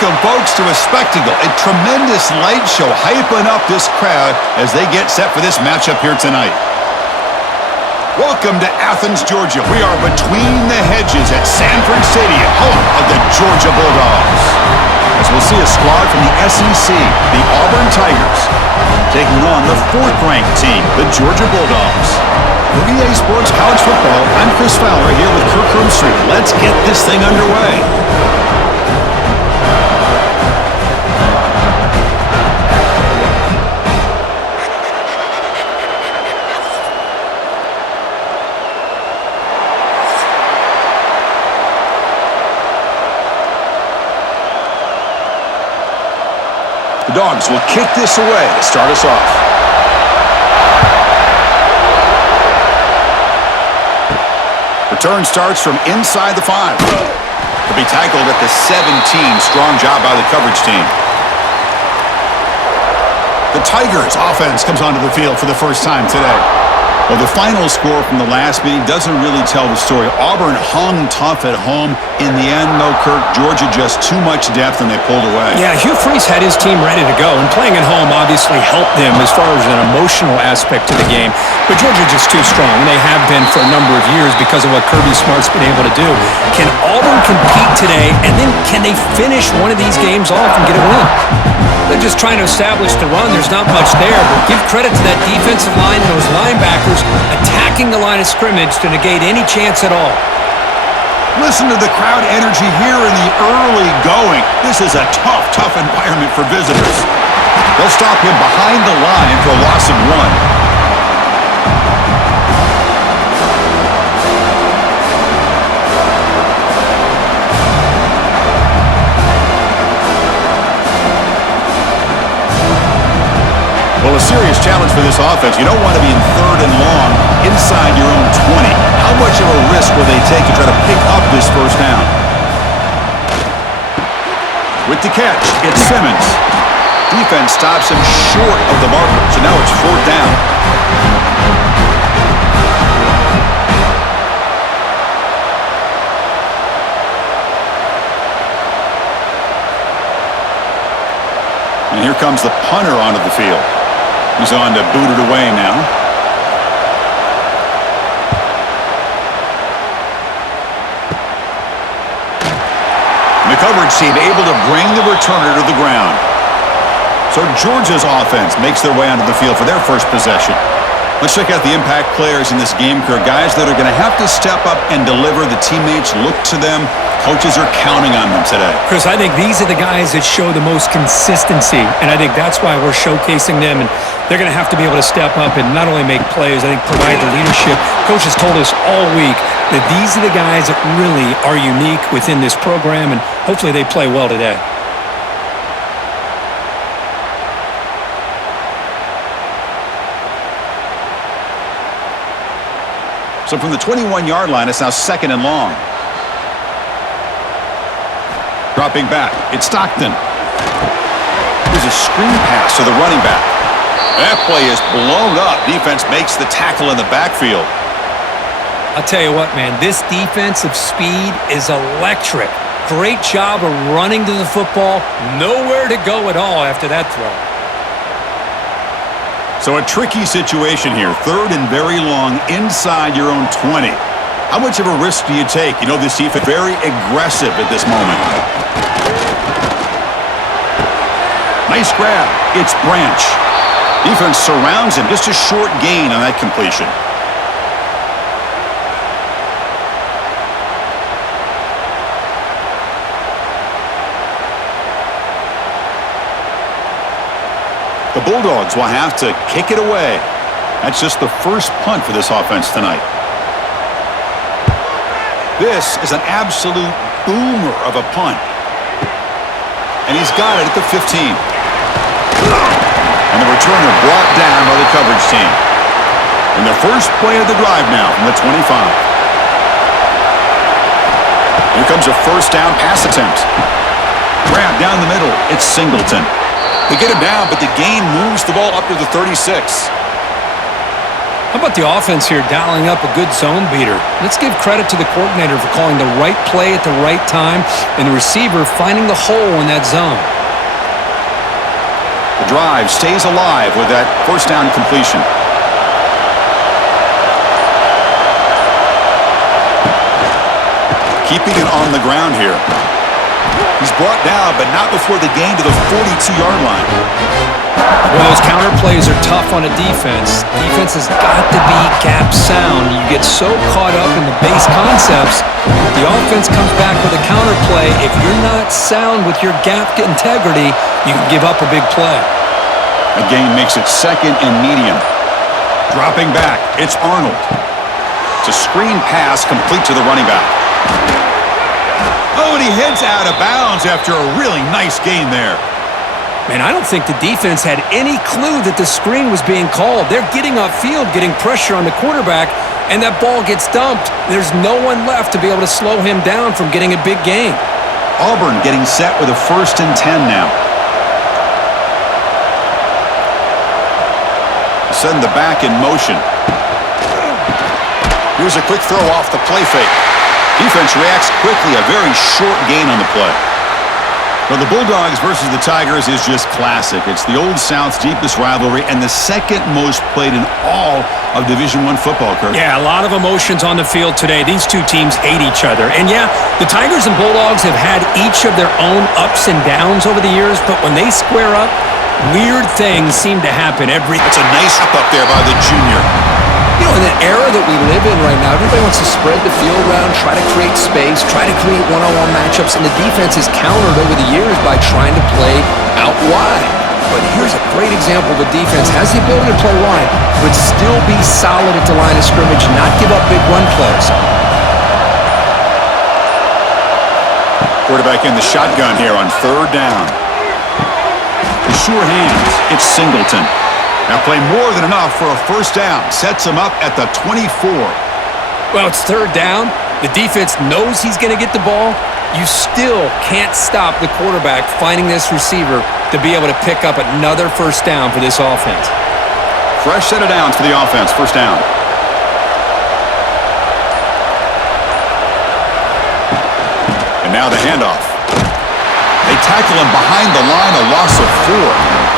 Welcome, folks, to a spectacle, a tremendous light show hyping up this crowd as they get set for this matchup here tonight. Welcome to Athens, Georgia. We are between the hedges at Sanford Stadium, home of the Georgia Bulldogs. As we'll see a squad from the SEC, the Auburn Tigers, taking on the fourth-ranked team, the Georgia Bulldogs. For EA Sports College Football, I'm Chris Fowler here with Kirk Hermstreet. Let's get this thing underway. The Dogs will kick this away to start us off. Return starts from inside the 5. To be tackled at the 17. Strong job by the coverage team. The Tigers offense comes onto the field for the first time today. Well, the final score from the last meeting doesn't really tell the story. Auburn hung tough at home. In the end, though, Kirk, Georgia just too much depth and they pulled away. Yeah, Hugh Freeze had his team ready to go, and playing at home obviously helped them as far as an emotional aspect to the game. But Georgia just too strong, and they have been for a number of years because of what Kirby Smart's been able to do. Can Auburn compete today, and then can they finish one of these games off and get a win? They're just trying to establish the run. There's not much there, but give credit to that defensive line and those linebackers attacking the line of scrimmage to negate any chance at all. Listen to the crowd energy here in the early going. This is a tough environment for visitors. They'll stop him behind the line for a loss of 1. Well, a serious challenge for this offense. You don't want to be in 3rd and long inside your own 20. How much of a risk will they take to try to pick up this first down? With the catch, it's Simmons. Defense stops him short of the marker, so now it's 4th down. And here comes the punter onto the field. He's on to boot it away now. And the coverage team able to bring the returner to the ground. So Georgia's offense makes their way onto the field for their first possession. Let's check out the impact players in this game, Kirk. Guys that are going to have to step up and deliver. The teammates look to them. Coaches are counting on them today. Chris, I think these are the guys that show the most consistency, and I think that's why we're showcasing them, and they're going to have to be able to step up and not only make plays, I think provide the leadership. Coach has told us all week that these are the guys that really are unique within this program, and hopefully they play well today. So from the 21-yard line, it's now 2nd and long. Dropping back, it's Stockton. There's a screen pass to the running back. That play is blown up. Defense makes the tackle in the backfield. I'll tell you what, man, this defensive speed is electric. Great job of running to the football. Nowhere to go at all after that throw. So a tricky situation here. 3rd and very long inside your own 20. How much of a risk do you take? You know, this defense very aggressive at this moment. Nice grab. It's Branch. Defense surrounds him. Just a short gain on that completion. The Bulldogs will have to kick it away. That's just the first punt for this offense tonight. This is an absolute boomer of a punt. And he's got it at the 15. And the returner brought down by the coverage team. And the first play of the drive now from the 25. Here comes a first down pass attempt. Grab down the middle. It's Singleton. They get him down, but the gain moves the ball up to the 36. How about the offense here dialing up a good zone beater? Let's give credit to the coordinator for calling the right play at the right time and the receiver finding the hole in that zone. The drive stays alive with that first down completion. Keeping it on the ground here. He's brought down, but not before the gain to the 42-yard line. Well, those counter plays are tough on a defense. Defense has got to be gap sound. You get so caught up in the base concepts, the offense comes back with a counter play. If you're not sound with your gap integrity, you can give up a big play. A gain makes it second and medium. Dropping back, it's Arnold. It's a screen pass complete to the running back. Oh, and he heads out of bounds after a really nice gain there. Man, I don't think the defense had any clue that the screen was being called. They're getting upfield, getting pressure on the quarterback, and that ball gets dumped. There's no one left to be able to slow him down from getting a big gain. Auburn getting set with a 1st and 10 now. Send the back in motion. Here's a quick throw off the play fake. Defense reacts quickly, a very short gain on the play. Well, the Bulldogs versus the Tigers is just classic. It's the Old South's deepest rivalry and the second most played in all of Division I football, Kirk. Yeah, a lot of emotions on the field today. These two teams hate each other. And yeah, the Tigers and Bulldogs have had each of their own ups and downs over the years, but when they square up, weird things seem to happen every... That's a nice up there by the junior. You know, in the era that we live in right now, everybody wants to spread the field around, try to create space, try to create one-on-one matchups, and the defense is countered over the years by trying to play out wide. But here's a great example. The defense has the ability to play wide, but still be solid at the line of scrimmage, not give up big run plays. Quarterback in the shotgun here on 3rd down. The sure hands, it's Singleton. Now play more than enough for a 1st down. Sets him up at the 24. Well, it's 3rd down. The defense knows he's going to get the ball. You still can't stop the quarterback finding this receiver to be able to pick up another 1st down for this offense. Fresh set of downs for the offense. 1st down. And now the handoff. They tackle him behind the line, a loss of 4.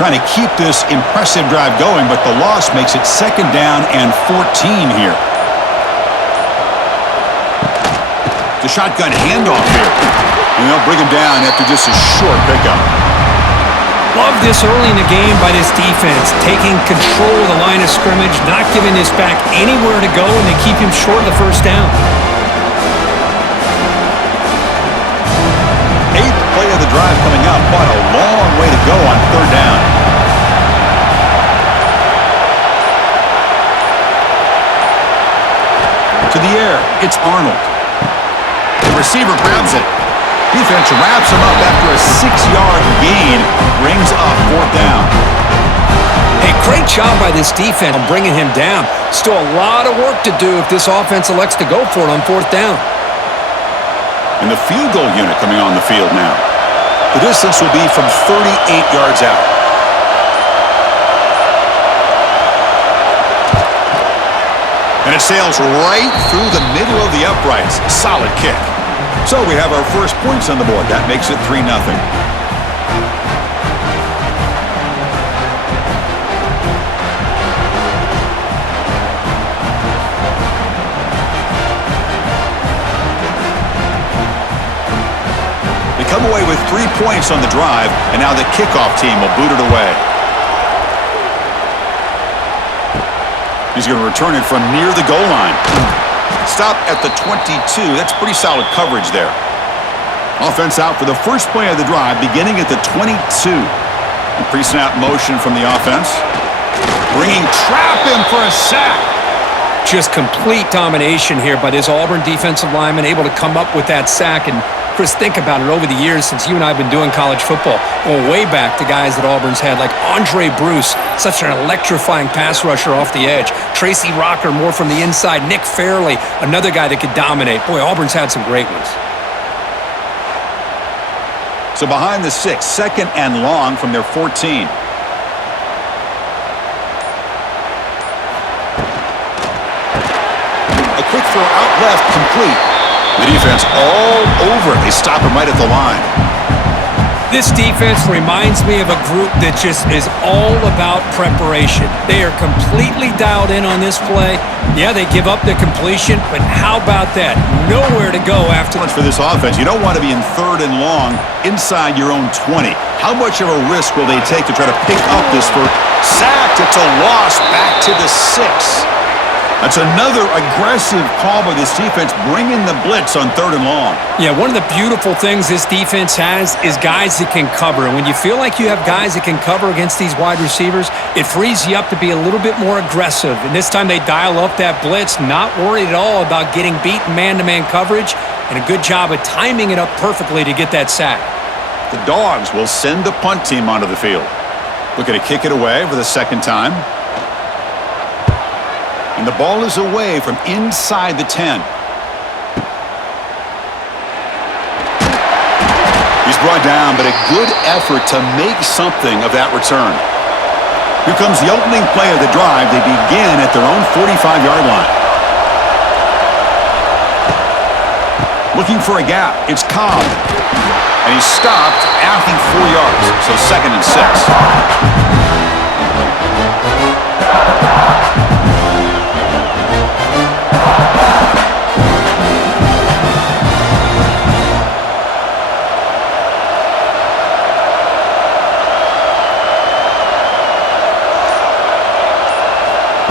Trying to keep this impressive drive going, but the loss makes it 2nd down and 14 here. The shotgun handoff here. And they'll bring him down after just a short pickup. Love this early in the game by this defense, taking control of the line of scrimmage, not giving this back anywhere to go, and they keep him short of the 1st down. 8th play of the drive coming up, but a long way to go on 3rd down. To the air, it's Arnold. The receiver grabs it. Defense wraps him up after a 6-yard gain, brings up 4th down. Hey, great job by this defense on bringing him down. Still a lot of work to do if this offense elects to go for it on 4th down. And the field goal unit coming on the field now. The distance will be from 38 yards out. And it sails right through the middle of the uprights. Solid kick. So we have our first points on the board. That makes it 3-0. They come away with 3 points on the drive, and now the kickoff team will boot it away. He's going to return it from near the goal line. Stop at the 22. That's pretty solid coverage there. Offense out for the first play of the drive, beginning at the 22. A pre-snap motion from the offense. Bringing trap in for a sack. Just complete domination here by this Auburn defensive lineman, able to come up with that sack. And Chris, think about it. Over the years, since you and I have been doing college football, going way back to guys that Auburn's had, like Andre Bruce, such an electrifying pass rusher off the edge. Tracy Rocker, more from the inside. Nick Fairley, another guy that could dominate. Boy, Auburn's had some great ones. So behind the 6, 2nd and long from their 14. A quick throw out left, complete. The defense all over it. They stop him right at the line. This defense reminds me of a group that just is all about preparation. They are completely dialed in on this play. Yeah, they give up the completion, but how about that? Nowhere to go after. For this offense, you don't want to be in 3rd and long inside your own 20. How much of a risk will they take to try to pick up this first? Sacked. It's a loss back to the 6. That's another aggressive call by this defense, bringing the blitz on 3rd and long. Yeah, one of the beautiful things this defense has is guys that can cover. And when you feel like you have guys that can cover against these wide receivers, it frees you up to be a little bit more aggressive. And this time they dial up that blitz, not worried at all about getting beat in man-to-man coverage, and a good job of timing it up perfectly to get that sack. The Dogs will send the punt team onto the field. Looking to kick it away for the 2nd time. And the ball is away from inside the 10. He's brought down, but a good effort to make something of that return. Here comes the opening play of the drive. They begin at their own 45-yard line. Looking for a gap. It's Cobb. And he's stopped after 4 yards, so 2nd and 6.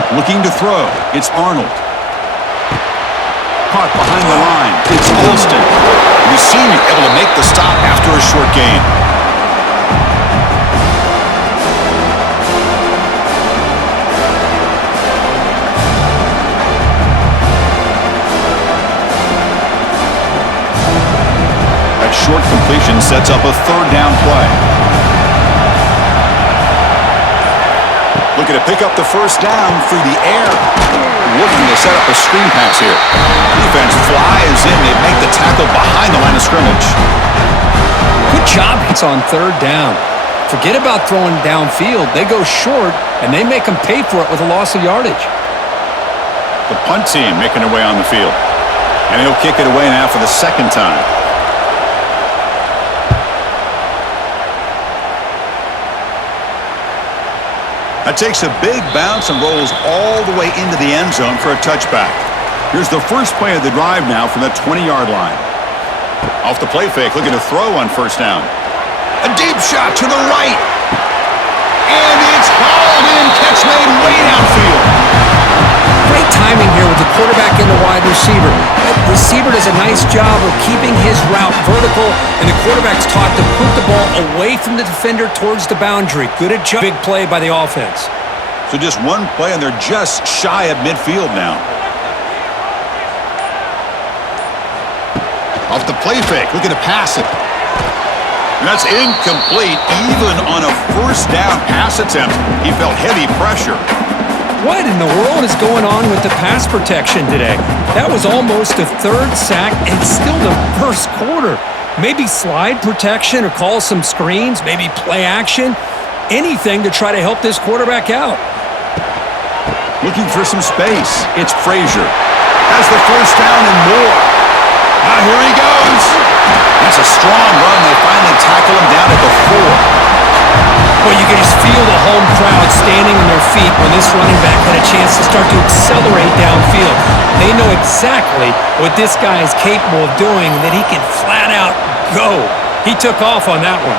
Looking to throw. It's Arnold. Caught behind the line. It's Alston. The senior able to make the stop after a short gain. That short completion sets up a 3rd down play. Looking to pick up the 1st down through the air. Looking to set up a screen pass here. Defense flies in. They make the tackle behind the line of scrimmage. Good job. It's on 3rd down. Forget about throwing downfield. They go short, and they make them pay for it with a loss of yardage. The punt team making their way on the field. And he'll kick it away now for the 2nd time. That takes a big bounce and rolls all the way into the end zone for a touchback. Here's the first play of the drive now from the 20-yard line. Off the play fake, looking to throw on 1st down. A deep shot to the right. And it's hauled in. Catch made way downfield. Great timing here with the quarterback and the wide receiver. The receiver does a nice job of keeping his route vertical, and the quarterback's taught to put the ball away from the defender towards the boundary. Good adjustment. Big play by the offense. So just one play, and they're just shy of midfield now. Off the play fake, looking to pass it. And that's incomplete. Even on a 1st down pass attempt, he felt heavy pressure. What in the world is going on with the pass protection today? That was almost a 3rd sack and still the 1st quarter. Maybe slide protection or call some screens, maybe play action. Anything to try to help this quarterback out. Looking for some space. It's Frazier. Has the 1st down and more. Now here he goes. That's a strong run. They finally tackle him down at the 4. Well, you can just feel the home crowd standing on their feet when this running back had a chance to start to accelerate downfield. They know exactly what this guy is capable of doing, and that he can flat out go. He took off on that one.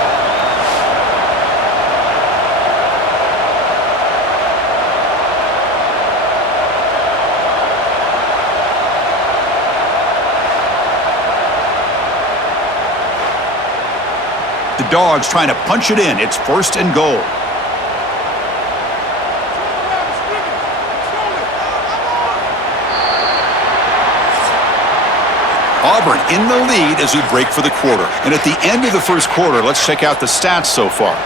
The Dogs trying to punch it in. It's 1st and goal. Auburn in the lead as we break for the quarter. And at the end of the first quarter, let's check out the stats so far.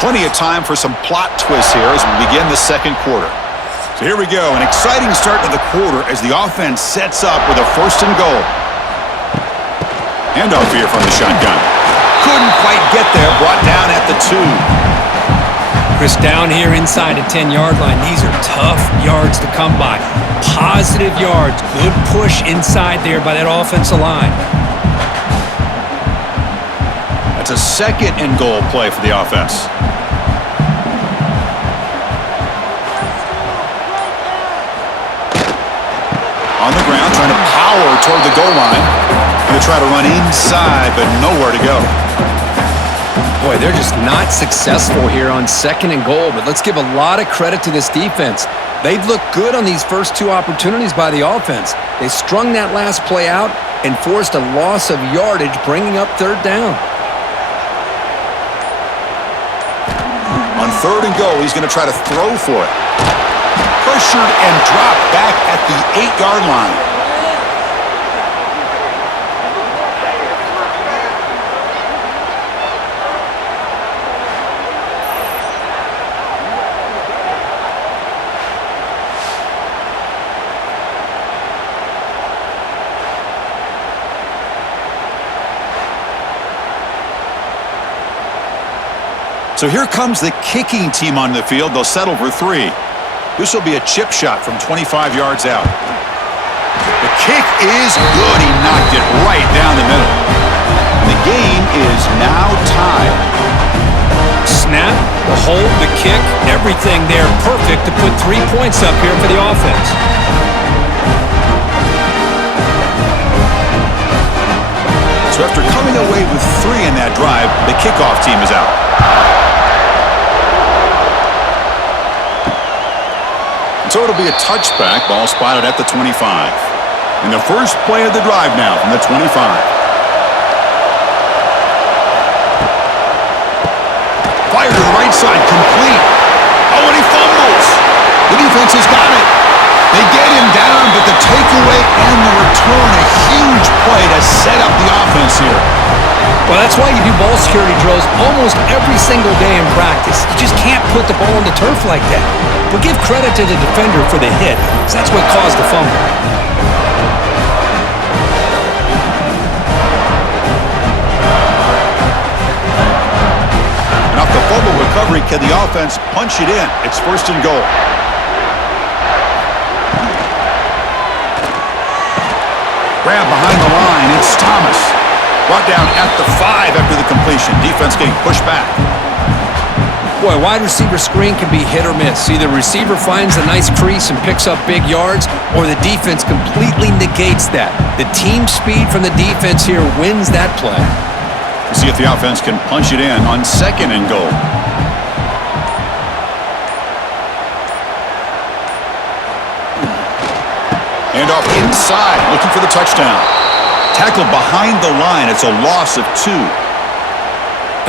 Plenty of time for some plot twists here as we begin the second quarter. So here we go, an exciting start to the quarter as the offense sets up with a 1st and goal. Handoff here from the shotgun. Couldn't quite get there, brought down at the 2. Chris, down here inside the 10-yard line, these are tough yards to come by. Positive yards, good push inside there by that offensive line. That's a 2nd and goal play for the offense. On the ground, trying to power toward the goal line. Going to try to run inside, but nowhere to go. Boy, they're just not successful here on 2nd and goal, but let's give a lot of credit to this defense. They've looked good on these first 2 opportunities by the offense. They strung that last play out and forced a loss of yardage, bringing up 3rd down. On 3rd and goal, he's going to try to throw for it. Pressured and dropped back at the 8-yard line. So here comes the kicking team on the field. They'll settle for 3. This will be a chip shot from 25 yards out. The kick is good. He knocked it right down the middle. And the game is now tied. Snap, the hold, the kick, everything there perfect to put 3 points up here for the offense. So after coming away with 3 in that drive, the kickoff team is out. So it'll be a touchback, ball spotted at the 25. And the first play of the drive now from the 25. Fired to the right side, complete. Oh, and he fumbles. The defense has got it. They get him down, but the takeaway and the return, a huge play to set up the offense here. Well, that's why you do ball security drills almost every single day in practice. You just can't put the ball on the turf like that. But give credit to the defender for the hit, because that's what caused the fumble. And off the fumble recovery, can the offense punch it in? It's 1st and goal. Grab behind the line, it's Thomas. Brought down at the 5 after the completion. Defense getting pushed back. Boy, wide receiver screen can be hit or miss. Either the receiver finds a nice crease and picks up big yards, or the defense completely negates that. The team speed from the defense here wins that play. We'll see if the offense can punch it in on 2nd and goal. Handoff inside, looking for the touchdown. Tackled behind the line. It's a loss of 2.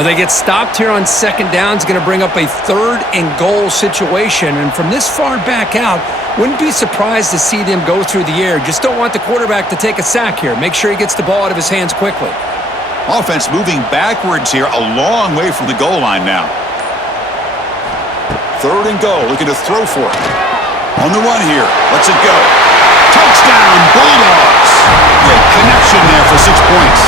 They get stopped here on 2nd down. It's going to bring up a 3rd and goal situation. And from this far back out, wouldn't be surprised to see them go through the air. Just don't want the quarterback to take a sack here. Make sure he gets the ball out of his hands quickly. Offense moving backwards here, a long way from the goal line now. 3rd and goal, looking to throw for it. On the run here, lets it go. Touchdown, Bulldogs! Great connection there for 6 points.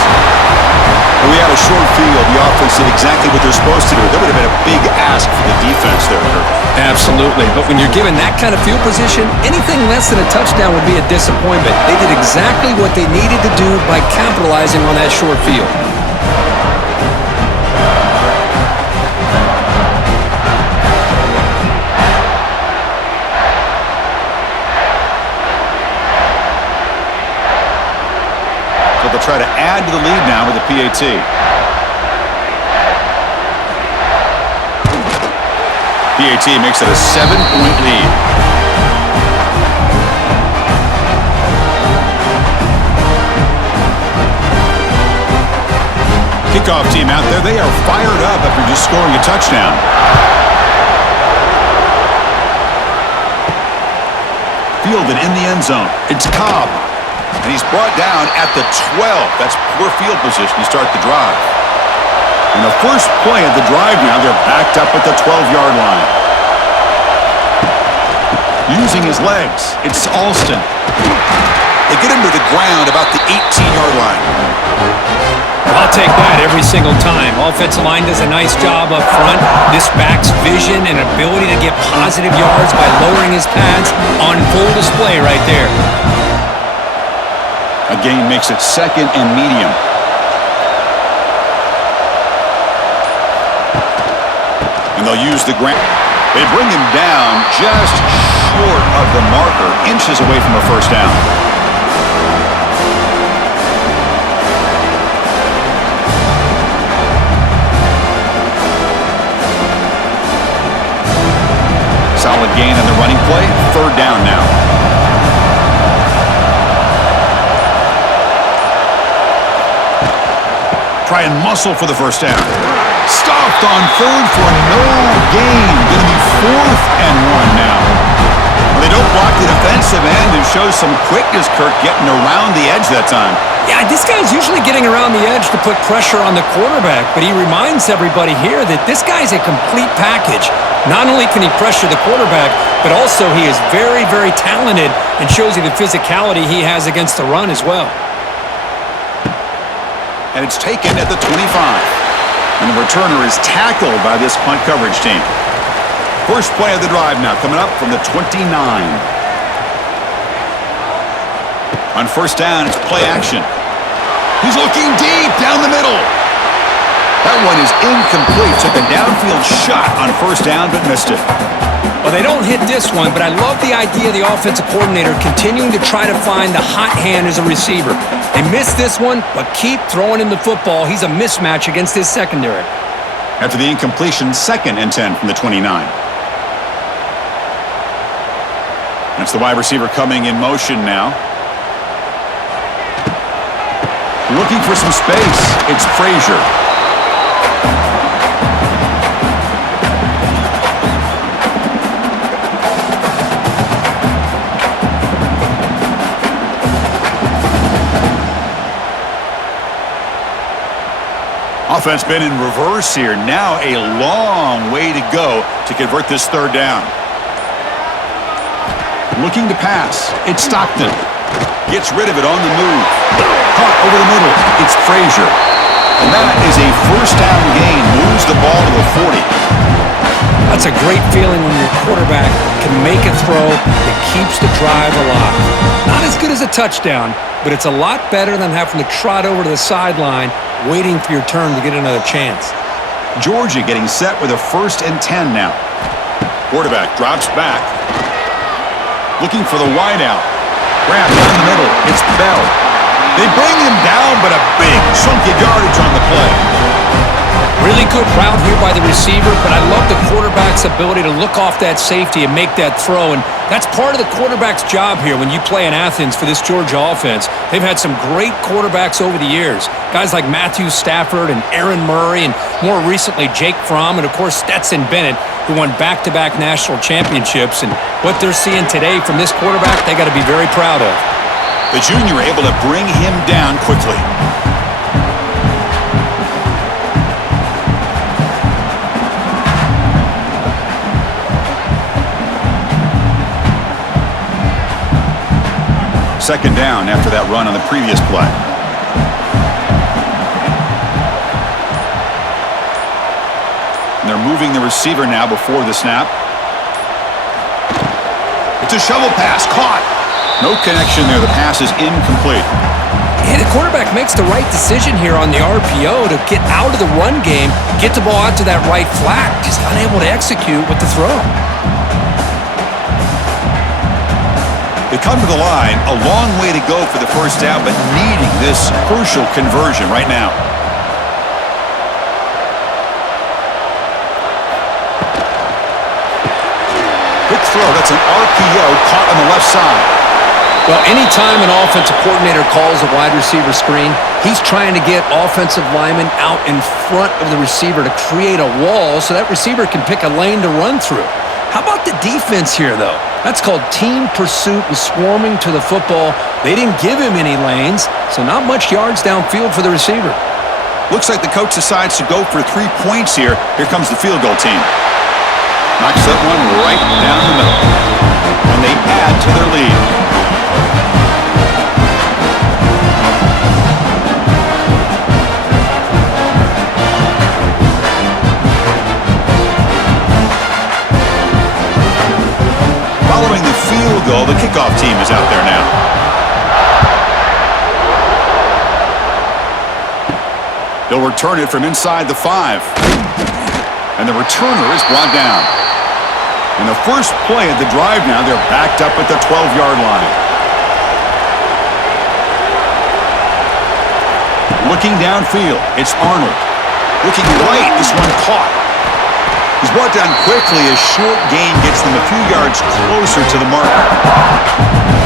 But we had a short field. The offense did exactly what they're supposed to do. That would have been a big ask for the defense there, Kurt. Absolutely. But when you're given that kind of field position, anything less than a touchdown would be a disappointment. They did exactly what they needed to do by capitalizing on that short field. They'll try to add to the lead now with the PAT. PAT makes it a 7-point lead. kickoff team out there. They are fired up after just scoring a touchdown. Fielded in the end zone. It's Cobb. And he's brought down at the 12. That's poor field position to start the drive. And the first play of the drive now, they're backed up at the 12-yard line. Using his legs, it's Alston. They get him to the ground about the 18-yard line. I'll take that every single time. Offensive line does a nice job up front. This back's vision and ability to get positive yards by lowering his pads on full display right there. A gain makes it second and medium. And they'll use the ground. They bring him down just short of the marker, inches away from a first down. Solid gain on the running play. Third down now. Try and muscle for the first down. Stopped on third for no gain. Going to be 4th and 1 now. Well, they don't block the defensive end and show some quickness, Kirk, getting around the edge that time. Yeah, this guy's usually getting around the edge to put pressure on the quarterback, but he reminds everybody here that this guy's a complete package. Not only can he pressure the quarterback, but also he is very, very talented and shows you the physicality he has against the run as well. And it's taken at the 25. And the returner is tackled by this punt coverage team. First play of the drive now coming up from the 29. On first down, it's play action. He's looking deep down the middle. That one is incomplete. Took a downfield shot on first down, but missed it. Well, they don't hit this one, but I love the idea of the offensive coordinator continuing to try to find the hot hand as a receiver. They missed this one, but keep throwing him the football. He's a mismatch against his secondary. After the incompletion, 2nd and 10 from the 29. That's the wide receiver coming in motion now. Looking for some space. It's Frazier. Offense been in reverse here. Now a long way to go to convert this third down. Looking to pass. It's Stockton. Gets rid of it on the move. Caught over the middle. It's Frazier. And that is a first down gain. Moves the ball to the 40. That's a great feeling when your quarterback can make a throw that keeps the drive alive. Not as good as a touchdown, but it's a lot better than having to trot over to the sideline waiting for your turn to get another chance. Georgia getting set with a 1st and 10 now. Quarterback drops back. Looking for the wideout. Grab down the middle. It's Bell. They bring him down, but a big chunk of yardage on the play. Really good route here by the receiver, but I love the quarterback's ability to look off that safety and make that throw, and that's part of the quarterback's job here when you play in Athens for this Georgia offense. They've had some great quarterbacks over the years, guys like Matthew Stafford and Aaron Murray, and more recently Jake Fromm, and of course Stetson Bennett, who won back-to-back national championships. And what they're seeing today from this quarterback, they got to be very proud of. The junior able to bring him down quickly. Second down after that run on the previous play. And they're moving the receiver now before the snap. It's a shovel pass, caught. No connection there. The pass is incomplete. And the quarterback makes the right decision here on the RPO to get out of the run game, get the ball out to that right flat, just unable to execute with the throw. They come to the line, a long way to go for the first down, but needing this crucial conversion right now. Quick throw, that's an RPO caught on the left side. Well, anytime an offensive coordinator calls a wide receiver screen, he's trying to get offensive linemen out in front of the receiver to create a wall so that receiver can pick a lane to run through. How about the defense here, though? That's called team pursuit and swarming to the football. They didn't give him any lanes, so not much yards downfield for the receiver. Looks like the coach decides to go for 3 points here. Here comes the field goal team. Knocks that one right down the middle. And they add to their lead. Following the field goal, the kickoff team is out there now. They'll return it from inside the 5. And the returner is brought down. In the first play of the drive now, they're backed up at the 12-yard line. Looking downfield, it's Arnold. Looking right, this one caught. He's brought down quickly as short gain gets them a few yards closer to the marker.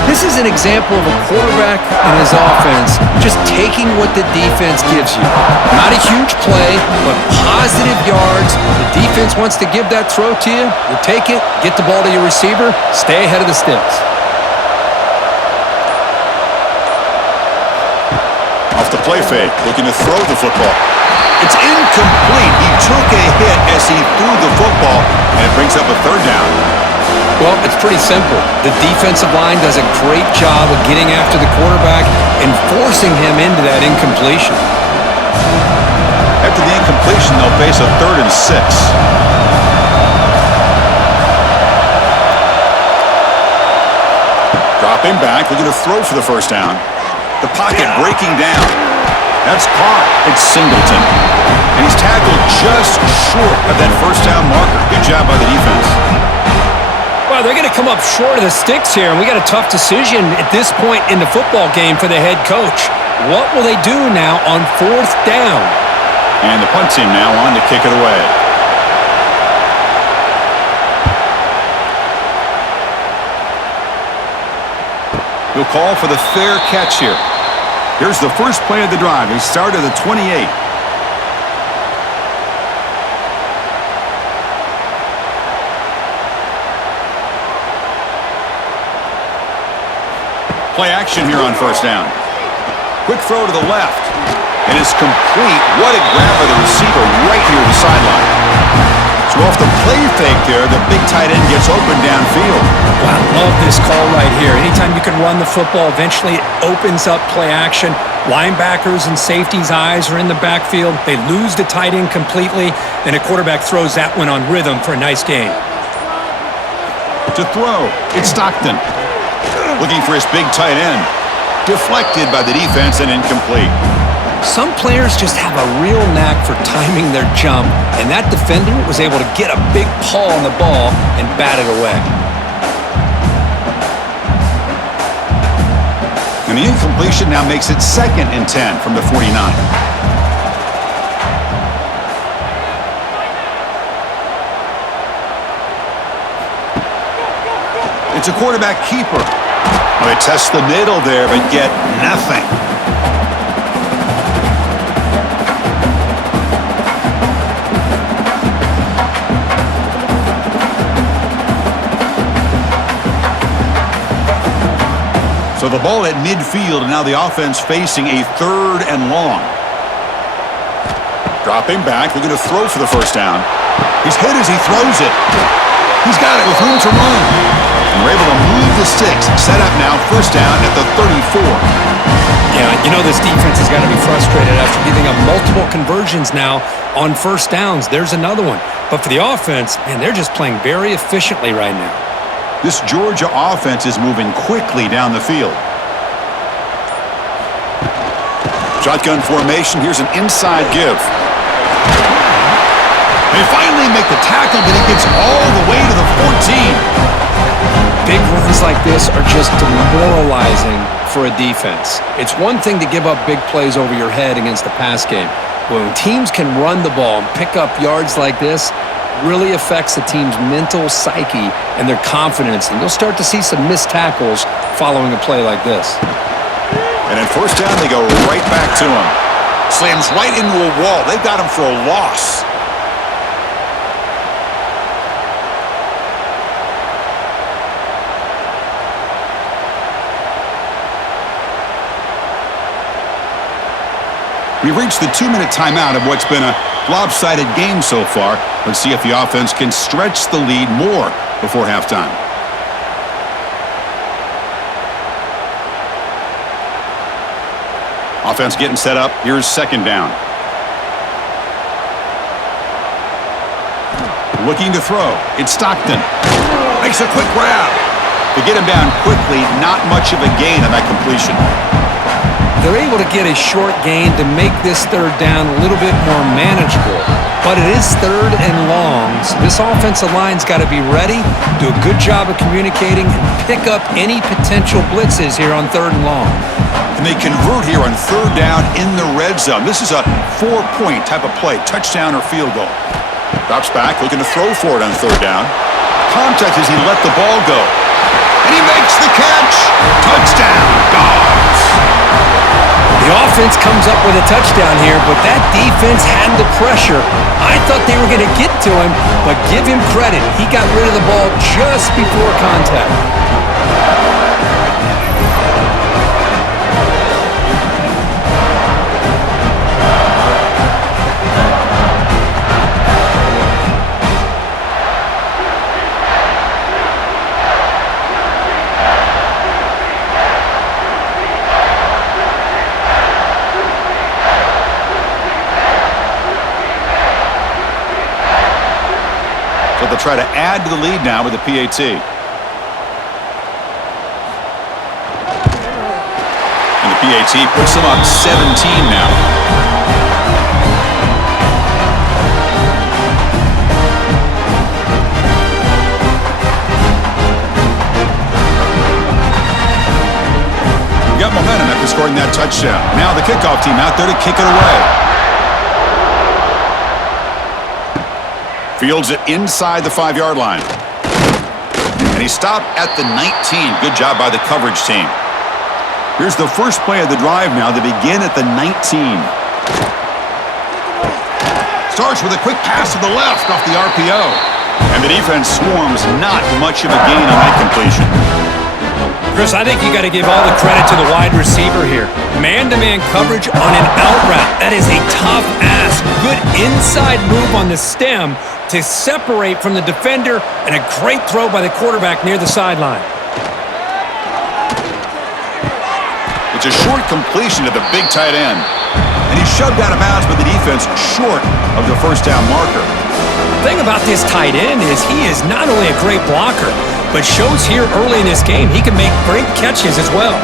This is an example of a quarterback and his offense just taking what the defense gives you. Not a huge play, but positive yards. The defense wants to give that throw to you. You take it, get the ball to your receiver, stay ahead of the sticks. Off the play fake, looking to throw the football. It's incomplete. He took a hit as he threw the football, and it brings up a third down. Well, it's pretty simple. The defensive line does a great job of getting after the quarterback and forcing him into that incompletion. After the incompletion, they'll face a 3rd and 6. Dropping back, looking to throw for the first down. The pocket breaking down. That's caught. It's Singleton. And he's tackled just short of that first down marker. Good job by the defense. Well, they're going to come up short of the sticks here, and we got a tough decision at this point in the football game for the head coach. What will they do now on 4th down? And the punt team now on to kick it away. He'll call for the fair catch here. Here's the first play of the drive. He started at the 28. Play action here on first down. Quick throw to the left. And it's complete. What a grab by the receiver right here at the sideline. So off the play fake there, the big tight end gets open downfield. Well, I love this call right here. Anytime you can run the football, eventually it opens up play action. Linebackers and safeties' eyes are in the backfield. They lose the tight end completely, and a quarterback throws that one on rhythm for a nice gain. To throw, it's Stockton. Looking for his big tight end. Deflected by the defense and incomplete. Some players just have a real knack for timing their jump, and that defender was able to get a big paw on the ball and bat it away. And the incompletion now makes it 2nd and 10 from the 49. It's a quarterback keeper. Well, they test the middle there, but get nothing. So the ball at midfield, and now the offense facing a 3rd and long. Dropping back, looking to throw for the first down. He's hit as he throws it. He's got it with room to run. And we're able to move the sticks. Set up now, first down at the 34. Yeah, you know this defense has got to be frustrated after giving up multiple conversions now on first downs. There's another one. But for the offense, man, they're just playing very efficiently right now. This Georgia offense is moving quickly down the field. Shotgun formation. Here's an inside give. They finally make the tackle, but he gets all the way to the 14. Big runs like this are just demoralizing for a defense. It's one thing to give up big plays over your head against the pass game. But when teams can run the ball and pick up yards like this, really affects the team's mental psyche and their confidence, and you'll start to see some missed tackles following a play like this. And at first down, they go right back to him. Slams right into a wall. They've got him for a loss. We've reached the 2-minute timeout of what's been a lopsided game so far. Let's see if the offense can stretch the lead more before halftime. Offense getting set up. Here's second down. Looking to throw. It's Stockton. Makes a quick grab. To get him down quickly, not much of a gain on that completion. They're able to get a short gain to make this third down a little bit more manageable. But it is third and long, so this offensive line's got to be ready, do a good job of communicating, and pick up any potential blitzes here on third and long. And they convert here on third down in the red zone. This is a 4-point type of play, touchdown or field goal. Drops back, looking to throw for it on third down. Contact as he let the ball go. And he makes the catch. Touchdown, Dogs. The offense comes up with a touchdown here, but that defense had the pressure. I thought they were going to get to him, but give him credit. He got rid of the ball just before contact. They'll try to add to the lead now with the PAT. And the PAT puts them up 17 now. Got momentum after scoring that touchdown. Now the kickoff team out there to kick it away. Fields it inside the 5-yard line. And he stopped at the 19. Good job by the coverage team. Here's the first play of the drive now. They begin at the 19. Starts with a quick pass to the left off the RPO. And the defense swarms, not much of a gain on that completion. Chris, I think you got to give all the credit to the wide receiver here. Man-to-man coverage on an out route. That is a tough ask. Good inside move on the stem to separate from the defender, and a great throw by the quarterback near the sideline. It's a short completion to the big tight end. And he shoved out of bounds with the defense short of the first down marker. The thing about this tight end is he is not only a great blocker, but shows here early in this game he can make great catches as well.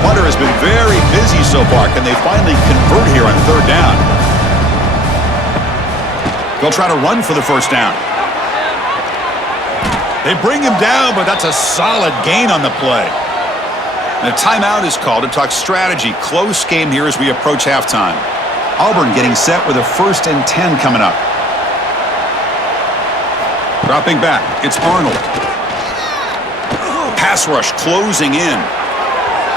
Punter has been very busy so far. Can they finally convert here on third down? They'll try to run for the first down. They bring him down, but that's a solid gain on the play. And a timeout is called to talk strategy. Close game here as we approach halftime. Auburn getting set with a 1st and 10 coming up. Dropping back, it's Arnold. Pass rush closing in.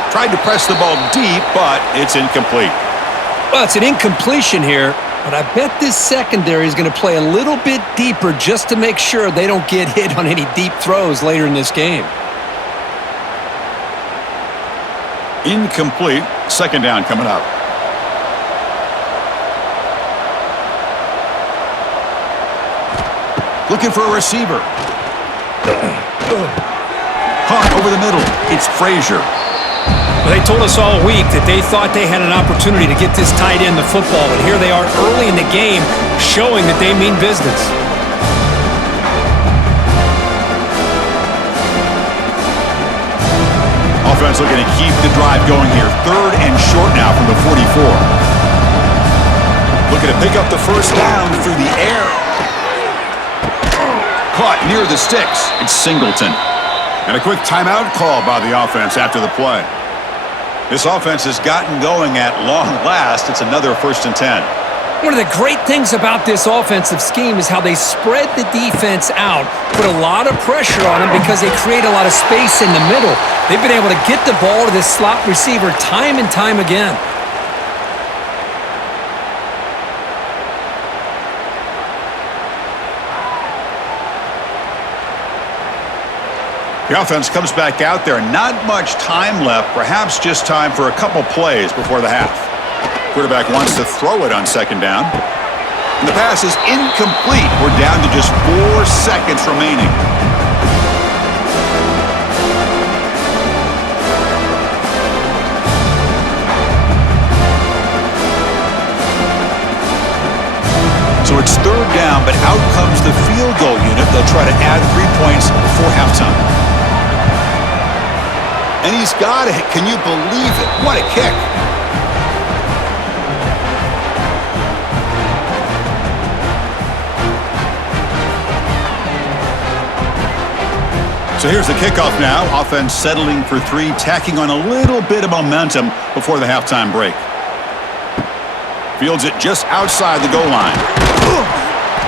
Tried to press the ball deep, but it's incomplete. Well, it's an incompletion here, but I bet this secondary is going to play a little bit deeper just to make sure they don't get hit on any deep throws later in this game. Incomplete. Second down coming up. Looking for a receiver. Caught over the middle. It's Frazier. Well, they told us all week that they thought they had an opportunity to get this tight end the football, and here they are early in the game showing that they mean business. Offense looking to keep the drive going here. 3rd and short now from the 44. Looking to pick up the first down through the air. Caught near the sticks. It's Singleton. And a quick timeout call by the offense after the play. This offense has gotten going at long last. It's another 1st and 10. One of the great things about this offensive scheme is how they spread the defense out, put a lot of pressure on them because they create a lot of space in the middle. They've been able to get the ball to this slot receiver time and time again. The offense comes back out there. Not much time left, perhaps just time for a couple plays before the half. Quarterback wants to throw it on second down. And the pass is incomplete. We're down to just 4 seconds remaining. So it's third down, but out comes the field goal unit. They'll try to add 3 points before halftime. And he's got it. Can you believe it? What a kick. So here's the kickoff now. Offense settling for 3, tacking on a little bit of momentum before the halftime break. Fields it just outside the goal line.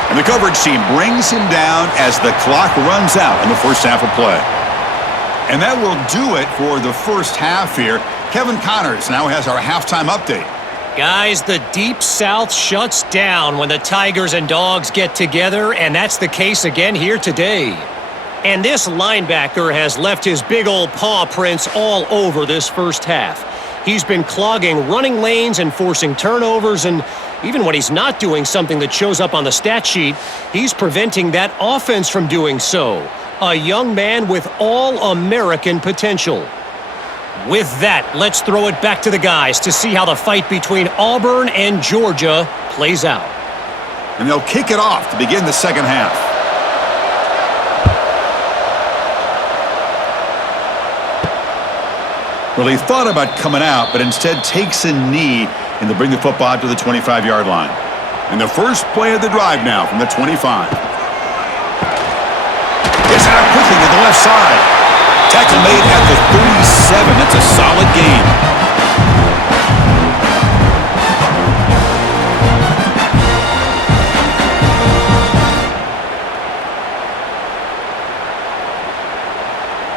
And the coverage team brings him down as the clock runs out in the first half of play. And that will do it for the first half here. Kevin Connors now has our halftime update. Guys, the Deep South shuts down when the Tigers and Dogs get together, and that's the case again here today. And this linebacker has left his big old paw prints all over this first half. He's been clogging running lanes and forcing turnovers, and even when he's not doing something that shows up on the stat sheet, he's preventing that offense from doing so. A young man with all-American potential. With that, let's throw it back to the guys to see how the fight between Auburn and Georgia plays out. And they'll kick it off to begin the second half. Well, he thought about coming out, but instead takes a knee, and they'll bring the football to the 25-yard line. And the first play of the drive now from the 25. Gets it out quickly to the left side. Tackle made at the 37. That's a solid gain.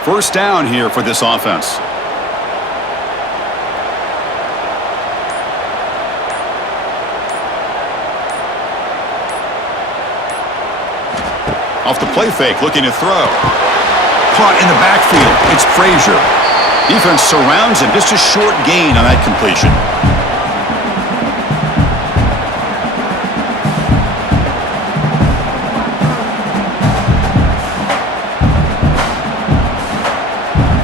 First down here for this offense. Off the play fake, looking to throw. Caught in the backfield. It's Frazier. Defense surrounds him. Just a short gain on that completion.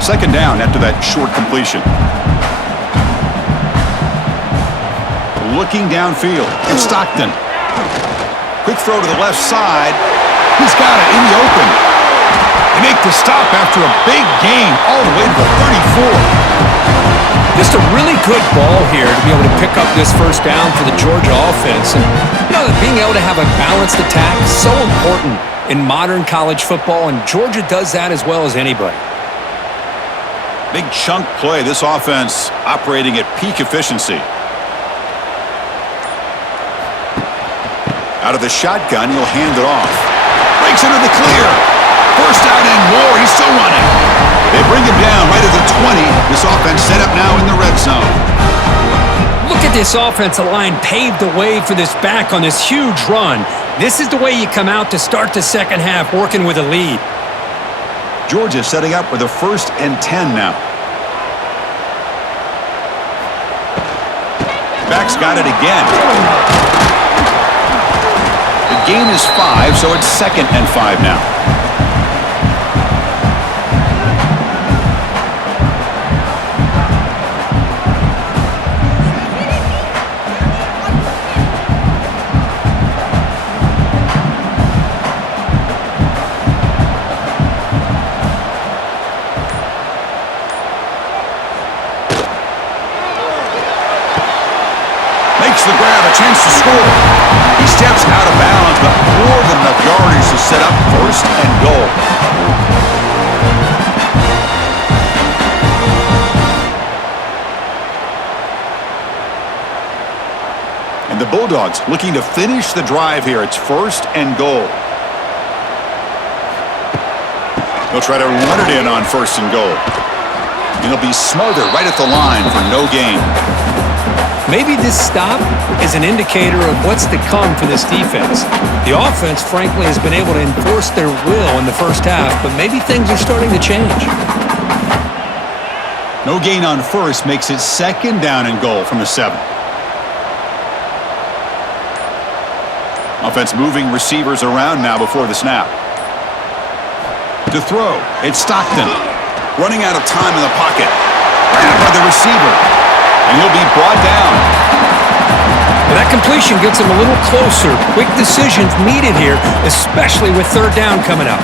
Second down after that short completion. Looking downfield. It's Stockton. Quick throw to the left side. He's got it in the open. They make the stop after a big gain all the way to the 34. Just a really good ball here to be able to pick up this first down for the Georgia offense. And you know, being able to have a balanced attack is so important in modern college football, and Georgia does that as well as anybody. Big chunk play. This offense operating at peak efficiency. Out of the shotgun, he'll hand it off. Breaks into the clear. First down and more. He's still running. They bring him down right at the 20. This offense set up now in the red zone. Look at this offensive line paved the way for this back on this huge run. This is the way you come out to start the second half, working with a lead. Georgia setting up with a 1st and 10 now. Back's got it again. The gain is 5, so it's 2nd and 5 now. Makes the grab, a chance to score. He steps out of bounds, but more than enough yardage to set up 1st and goal. And the Bulldogs looking to finish the drive here. It's 1st and goal. They'll try to run it in on 1st and goal. And he'll be smothered right at the line for no gain. Maybe this stop is an indicator of what's to come for this defense. The offense, frankly, has been able to enforce their will in the first half, but maybe things are starting to change. No gain on 1st makes it 2nd down and goal from the 7. Offense moving receivers around now before the snap. To throw, it's Stockton. Running out of time in the pocket. Grabbed by the receiver. And he'll be brought down. Well, that completion gets him a little closer. Quick decisions needed here, especially with 3rd down coming up.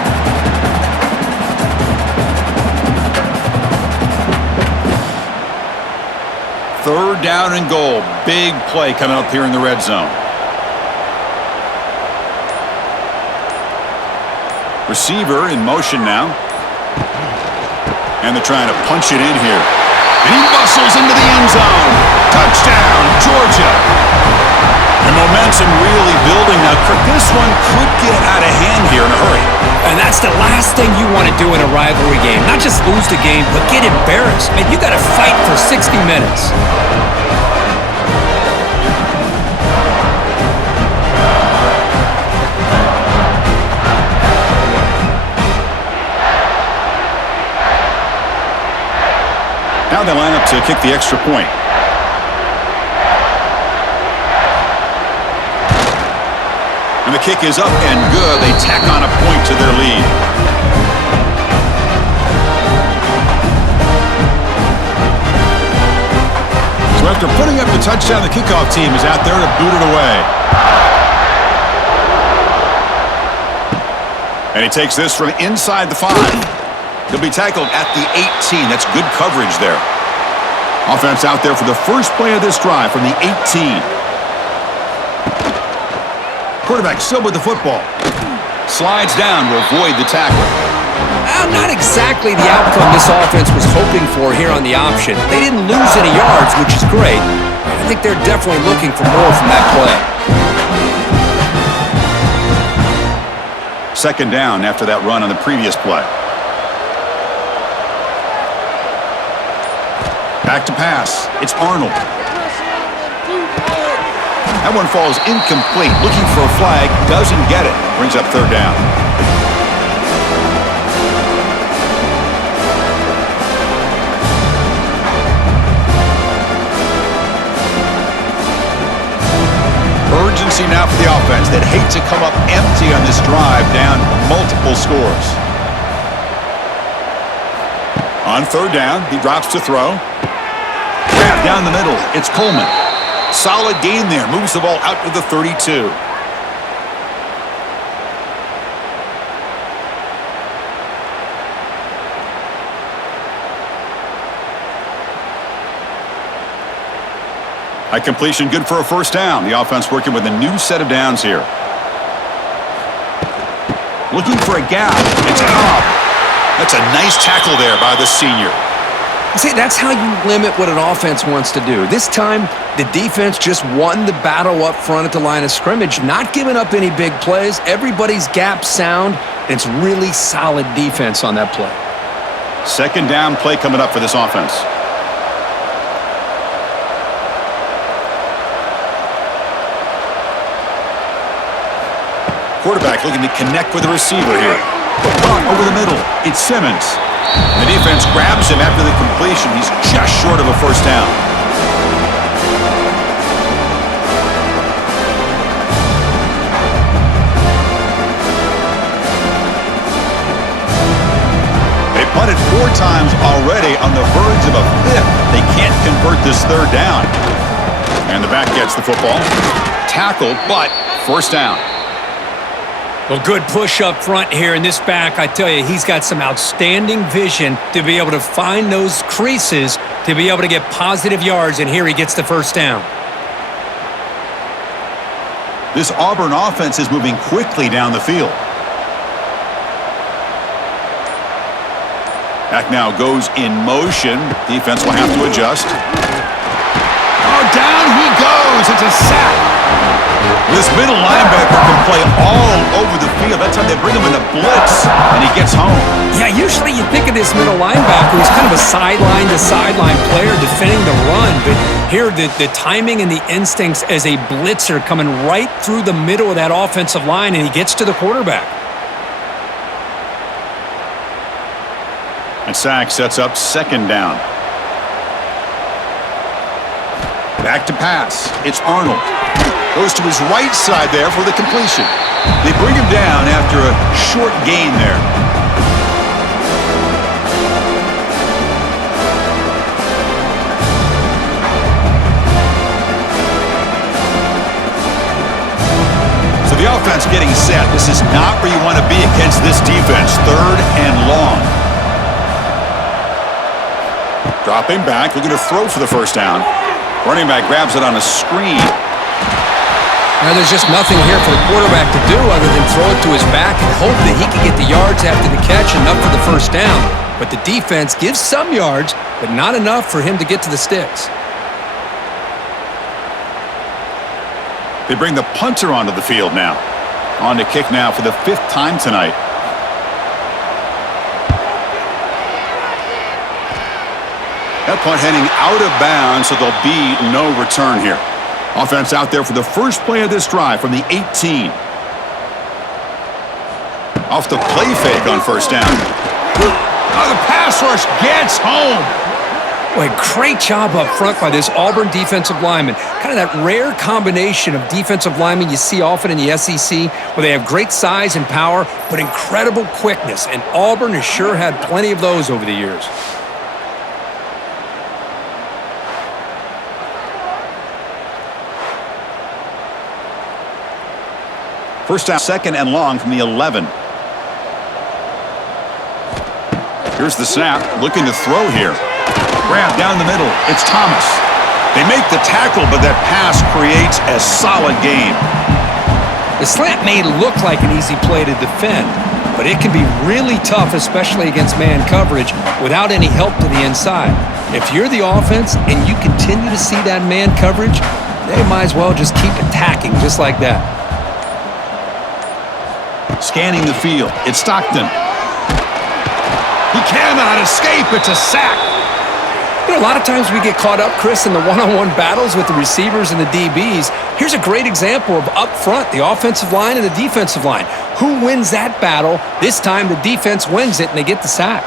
3rd down and goal. Big play coming up here in the red zone. Receiver in motion now. And they're trying to punch it in here. And he bustles into the end zone. Touchdown, Georgia. And momentum really building now. This one could get out of hand here in a hurry. And that's the last thing you want to do in a rivalry game. Not just lose the game, but get embarrassed. And you got to fight for 60 minutes. Now they line up to kick the extra point. And the kick is up and good. They tack on a point to their lead. So after putting up the touchdown, the kickoff team is out there to boot it away. And he takes this from inside the 5. He'll be tackled at the 18. That's good coverage there. Offense out there for the first play of this drive from the 18. Quarterback still with the football. Slides down to avoid the tackle. Not exactly the outcome this offense was hoping for here on the option. They didn't lose any yards, which is great. I think they're definitely looking for more from that play. 2nd down after that run on the previous play. Back to pass. It's Arnold. That one falls incomplete. Looking for a flag. Doesn't get it. Brings up 3rd down. Urgency now for the offense that hate to come up empty on this drive, down multiple scores. On 3rd down, he drops to throw. Grab down the middle. It's Coleman. Solid gain there. Moves the ball out to the 32. High completion, good for a 1st down. The offense working with a new set of downs here. Looking for a gap. It's Cobb. That's a nice tackle there by the senior. See, that's how you limit what an offense wants to do. This time, the defense just won the battle up front at the line of scrimmage, not giving up any big plays. Everybody's gap sound. It's really solid defense on that play. 2nd down play coming up for this offense. Quarterback looking to connect with the receiver here. Caught over the middle. It's Simmons. The defense grabs him after the completion. He's just short of a 1st down. They punted 4 times already, on the verge of a 5th. They can't convert this 3rd down. And the back gets the football. Tackled, but 1st down. Well, good push up front here in this back. I tell you, he's got some outstanding vision to be able to find those creases, to be able to get positive yards, and here he gets the 1st down. This Auburn offense is moving quickly down the field. Back now goes in motion. Defense will have to adjust. Oh, down he goes. It's It's a sack. This middle linebacker can play all over the field. That's how they bring him in the blitz, and he gets home. Yeah, usually you think of this middle linebacker who's kind of a sideline-to-sideline player defending the run, but here the timing and the instincts as a blitzer coming right through the middle of that offensive line, and he gets to the quarterback. And sack sets up second down. Back to pass. It's Arnold. Goes to his right side there for the completion. They bring him down after a short gain there. So the offense getting set. This is not where you want to be against this defense. Third and long. Dropping back, looking to throw for the first down. Running back grabs it on a screen. Now, there's just nothing here for the quarterback to do other than throw it to his back and hope that he can get the yards after the catch, enough for the first down. But the defense gives some yards, but not enough for him to get to the sticks. They bring the punter onto the field now. On to kick now for the 5th time tonight. That punt heading out of bounds, so there'll be no return here. Offense out there for the first play of this drive from the 18. Off the play fake on first down. The pass rush gets home. Boy, great job up front by this Auburn defensive lineman. Kind of that rare combination of defensive linemen you see often in the SEC, where they have great size and power, but incredible quickness. And Auburn has sure had plenty of those over the years. First down, second and long from the 11. Here's the snap, looking to throw here. Grab down the middle, it's Thomas. They make the tackle, but that pass creates a solid gain. The slant may look like an easy play to defend, but it can be really tough, especially against man coverage, without any help to the inside. If you're the offense and you continue to see that man coverage, they might as well just keep attacking just like that. Scanning the field, it's Stockton. He cannot escape, it's a sack. You know, a lot of times we get caught up, Chris, in the one-on-one battles with the receivers and the DBs. Here's a great example of up front, the offensive line and the defensive line. Who wins that battle? This time the defense wins it and they get the sack.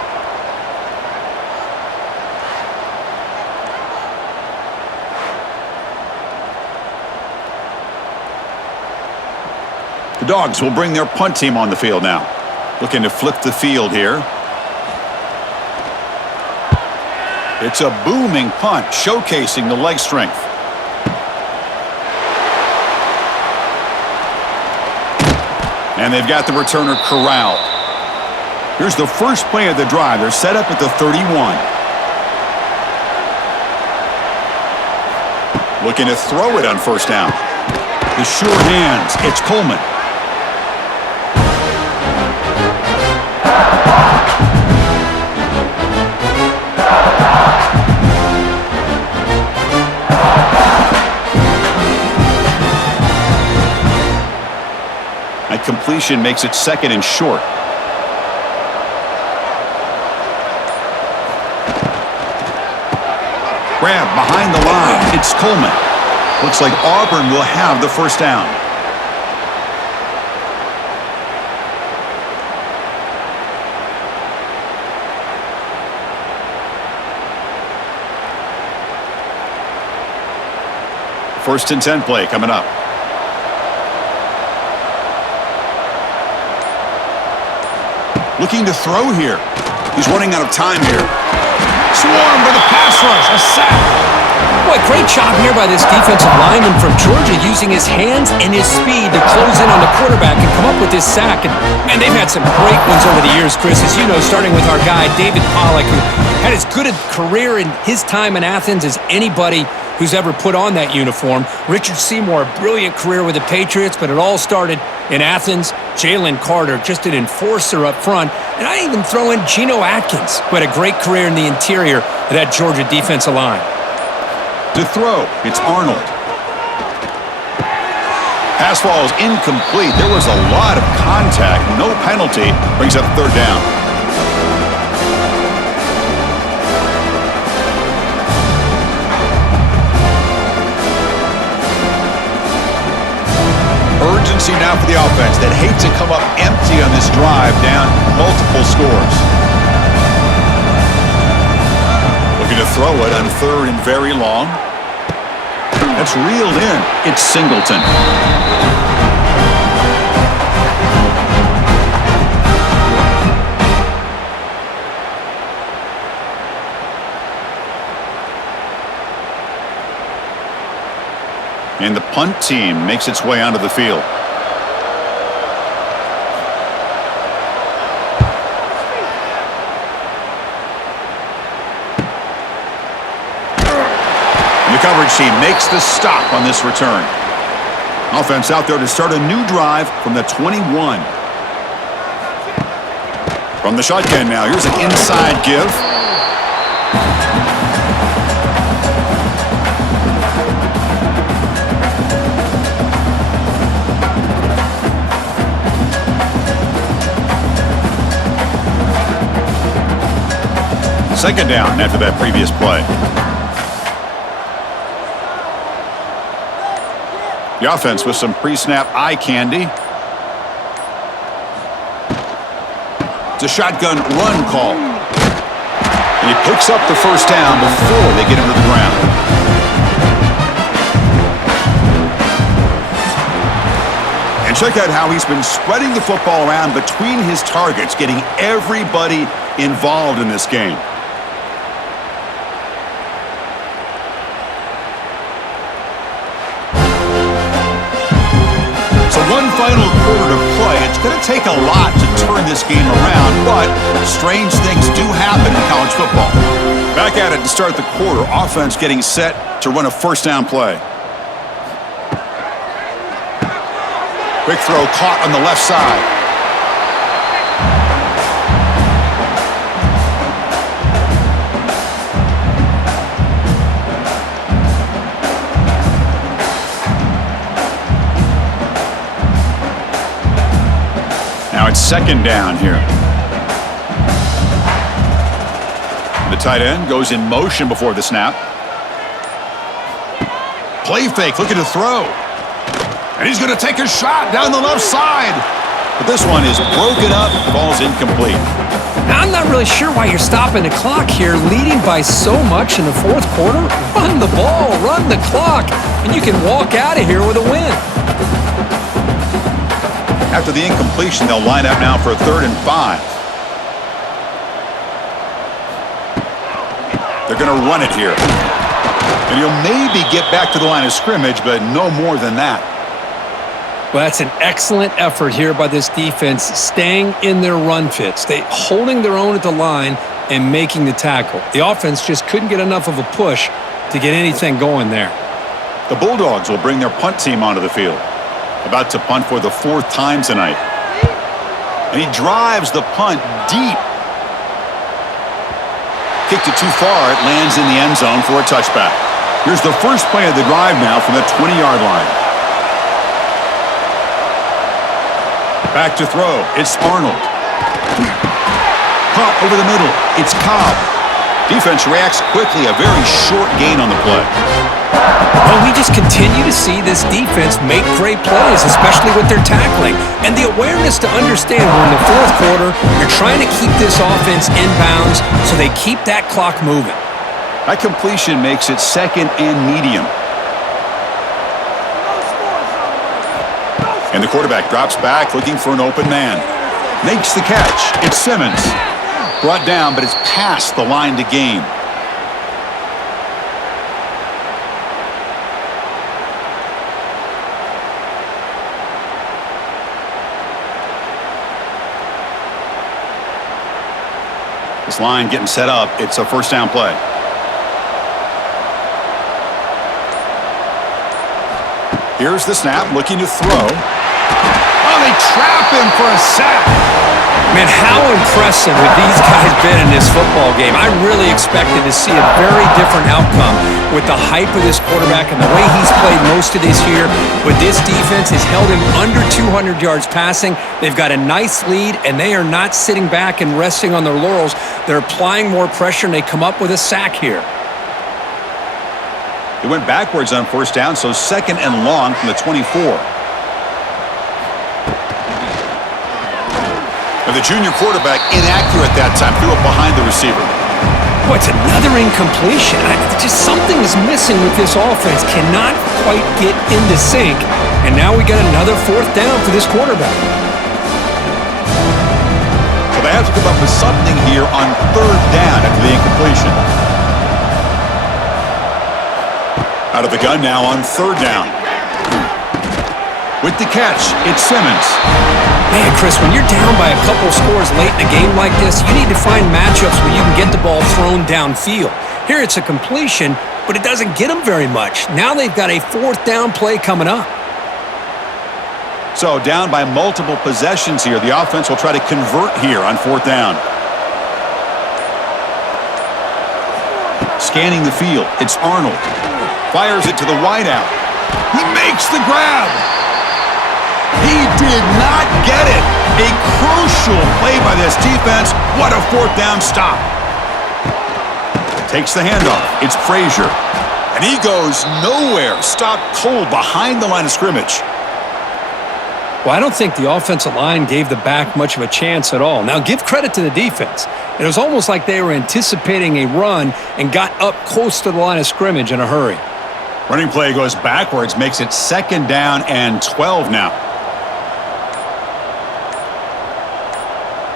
The Dogs will bring their punt team on the field now. Looking to flip the field here. It's a booming punt, showcasing the leg strength. And they've got the returner corralled. Here's the first play of the drive. They're set up at the 31. Looking to throw it on first down. The sure hands, it's Coleman. Completion makes it second and short. Grab behind the line. It's Coleman. Looks like Auburn will have the first down. First and 10 play coming up. Looking to throw here. He's running out of time here. Swarmed by the pass rush. A sack. Boy, great job here by this defensive lineman from Georgia, using his hands and his speed to close in on the quarterback and come up with this sack. And they've had some great ones over the years, Chris, as you know, starting with our guy, David Pollock, who had as good a career in his time in Athens as anybody who's ever put on that uniform. Richard Seymour, a brilliant career with the Patriots, but it all started in Athens. Jalen Carter, just an enforcer up front. And I even throw in Geno Atkins, who had a great career in the interior of that Georgia defensive line. To throw, it's Arnold. Pass ball is incomplete. There was a lot of contact. No penalty. Brings up third down. Urgency now for the offense that hate to come up empty on this drive, down multiple scores. Looking to throw it on third and very long. That's reeled in. It's Singleton. And the punt team makes its way onto the field. The coverage team makes the stop on this return. Offense out there to start a new drive from the 21. From the shotgun now, here's an inside give. Second down after that previous play. The offense with some pre-snap eye candy. It's a shotgun run call. And he picks up the first down before they get him to the ground. And check out how he's been spreading the football around between his targets, getting everybody involved in this game. One final quarter to play. It's going to take a lot to turn this game around, but strange things do happen in college football. Back at it to start the quarter. Offense getting set to run a first down play. Quick throw caught on the left side. Now it's second down here. The tight end goes in motion before the snap. Play fake, looking to throw. And he's going to take a shot down the left side. But this one is broken up, falls incomplete. Now, I'm not really sure why you're stopping the clock here, leading by so much in the fourth quarter. Run the ball, run the clock, and you can walk out of here with a win. After the incompletion, they'll line up now for a 3rd and 5. They're going to run it here. And he'll maybe get back to the line of scrimmage, but no more than that. Well, that's an excellent effort here by this defense, staying in their run fits. They holding their own at the line and making the tackle. The offense just couldn't get enough of a push to get anything going there. The Bulldogs will bring their punt team onto the field. About to punt for the 4th time tonight. And he drives the punt deep. Kicked it too far. It lands in the end zone for a touchback. Here's the first play of the drive now from the 20-yard line. Back to throw. It's Arnold. Caught over the middle. It's Cobb. Defense reacts quickly. A very short gain on the play. Well, we just continue to see this defense make great plays, especially with their tackling. And the awareness to understand we're in the fourth quarter, you're trying to keep this offense in bounds so they keep that clock moving. That completion makes it 2nd and medium. And the quarterback drops back looking for an open man. Makes the catch. It's Simmons. Brought down, but it's past the line to gain. This line getting set up. It's a first down play. Here's the snap, looking to throw. On they trap him for a sack. Man, how impressive have these guys been in this football game? I really expected to see a very different outcome with the hype of this quarterback and the way he's played most of this year. But this defense has held him under 200 yards passing. They've got a nice lead, and they are not sitting back and resting on their laurels. They're applying more pressure, and they come up with a sack here. He went backwards on first down, so 2nd and long from the 24. And the junior quarterback inaccurate that time, threw it behind the receiver. Boy, it's another incompletion. Just something is missing with this offense. Cannot quite get into sync. And now we got another 4th down for this quarterback. So they have to come up with something here on 3rd down after the incompletion. Out of the gun now on 3rd down. With the catch, it's Simmons. Man, Chris, when you're down by a couple scores late in a game like this, you need to find matchups where you can get the ball thrown downfield. Here it's a completion, but it doesn't get them very much. Now they've got a 4th down play coming up. So down by multiple possessions here. The offense will try to convert here on 4th down. Scanning the field, it's Arnold. Fires it to the wideout. He makes the grab. He did not get it. A crucial play by this defense. What a 4th down stop. Takes the handoff. It's Frazier. And he goes nowhere. Stopped cold behind the line of scrimmage. Well, I don't think the offensive line gave the back much of a chance at all. Now, give credit to the defense. It was almost like they were anticipating a run and got up close to the line of scrimmage in a hurry. Running play goes backwards, makes it 2nd down and 12 now.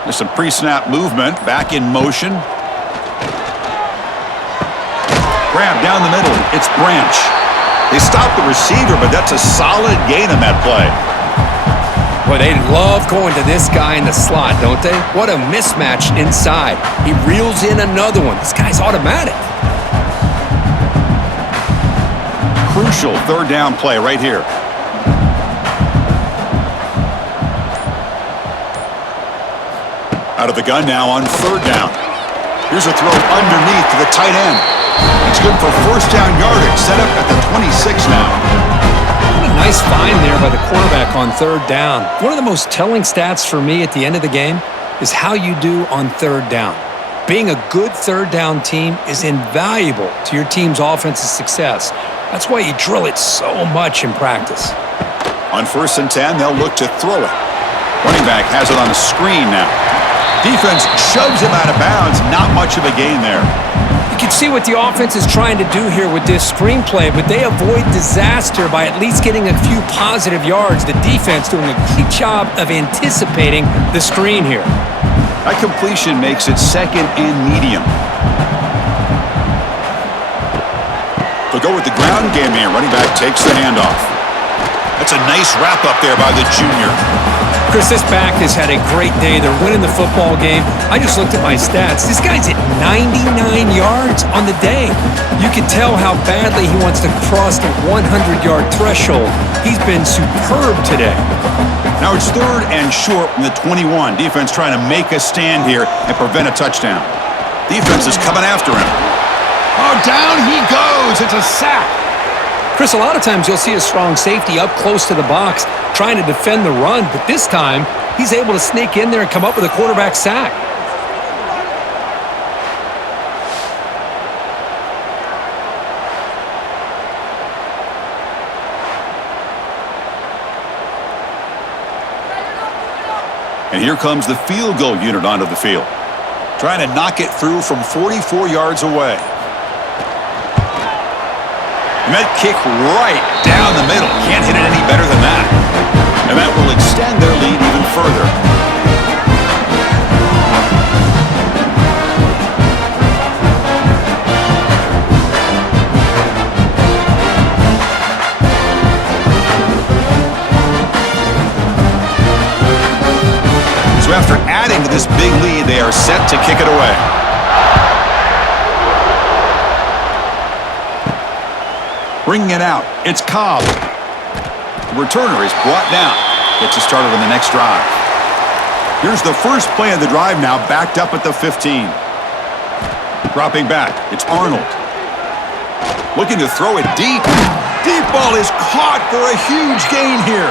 There's some pre-snap movement, back in motion. Grab down the middle, it's Branch. They stop the receiver, but that's a solid gain on that play. Boy, they love going to this guy in the slot, don't they? What a mismatch inside. He reels in another one. This guy's automatic. Crucial 3rd down play right here. Out of the gun now on 3rd down. Here's a throw underneath to the tight end. It's good for 1st down yardage, set up at the 26 now. What a nice find there by the quarterback on 3rd down. One of the most telling stats for me at the end of the game is how you do on 3rd down. Being a good 3rd down team is invaluable to your team's offensive success. That's why you drill it so much in practice. On 1st and 10, they'll look to throw it. Running back has it on a screen now. Defense shoves him out of bounds. Not much of a gain there. You can see what the offense is trying to do here with this screenplay, but they avoid disaster by at least getting a few positive yards. The defense doing a great job of anticipating the screen here. That completion makes it 2nd and medium. They'll go with the ground game here. Running back takes the handoff. That's a nice wrap up there by the junior. Chris, this back has had a great day. They're winning the football game. I just looked at my stats. This guy's at 99 yards on the day. You can tell how badly he wants to cross the 100-yard threshold. He's been superb today. Now it's 3rd and short from the 21. Defense trying to make a stand here and prevent a touchdown. Defense is coming after him. Oh, down he goes. It's a sack. Chris, a lot of times you'll see a strong safety up close to the box trying to defend the run, but this time he's able to sneak in there and come up with a quarterback sack. And here comes the field goal unit onto the field. Trying to knock it through from 44 yards away. And that kick right down the middle. Can't hit it any better than that. And that will extend their lead even further. So after adding to this big lead, they are set to kick it away. Bringing it out, it's Cobb. The returner is brought down. Gets us started on the next drive. Here's the first play of the drive now, backed up at the 15. Dropping back, it's Arnold. Looking to throw it deep. Deep ball is caught for a huge gain here.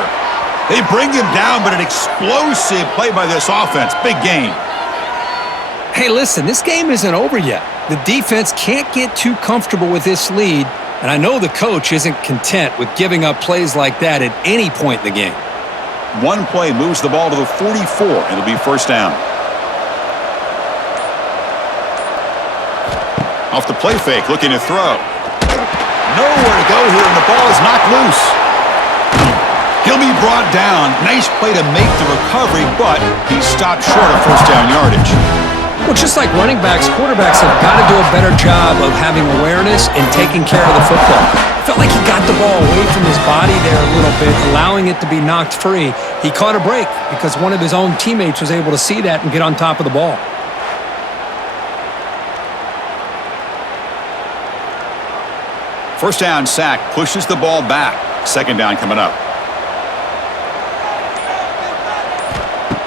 They bring him down, but an explosive play by this offense. Big gain. Hey, listen, this game isn't over yet. The defense can't get too comfortable with this lead, and I know the coach isn't content with giving up plays like that at any point in the game. One play moves the ball to the 44. It'll be first down. Off the play fake, looking to throw. Nowhere to go here, and the ball is knocked loose. He'll be brought down. Nice play to make the recovery, but he stopped short of first down yardage. Well, just like running backs, quarterbacks have got to do a better job of having awareness and taking care of the football. Felt like he got the ball away from his body there a little bit, allowing it to be knocked free. He caught a break because one of his own teammates was able to see that and get on top of the ball. First down sack pushes the ball back. Second down coming up.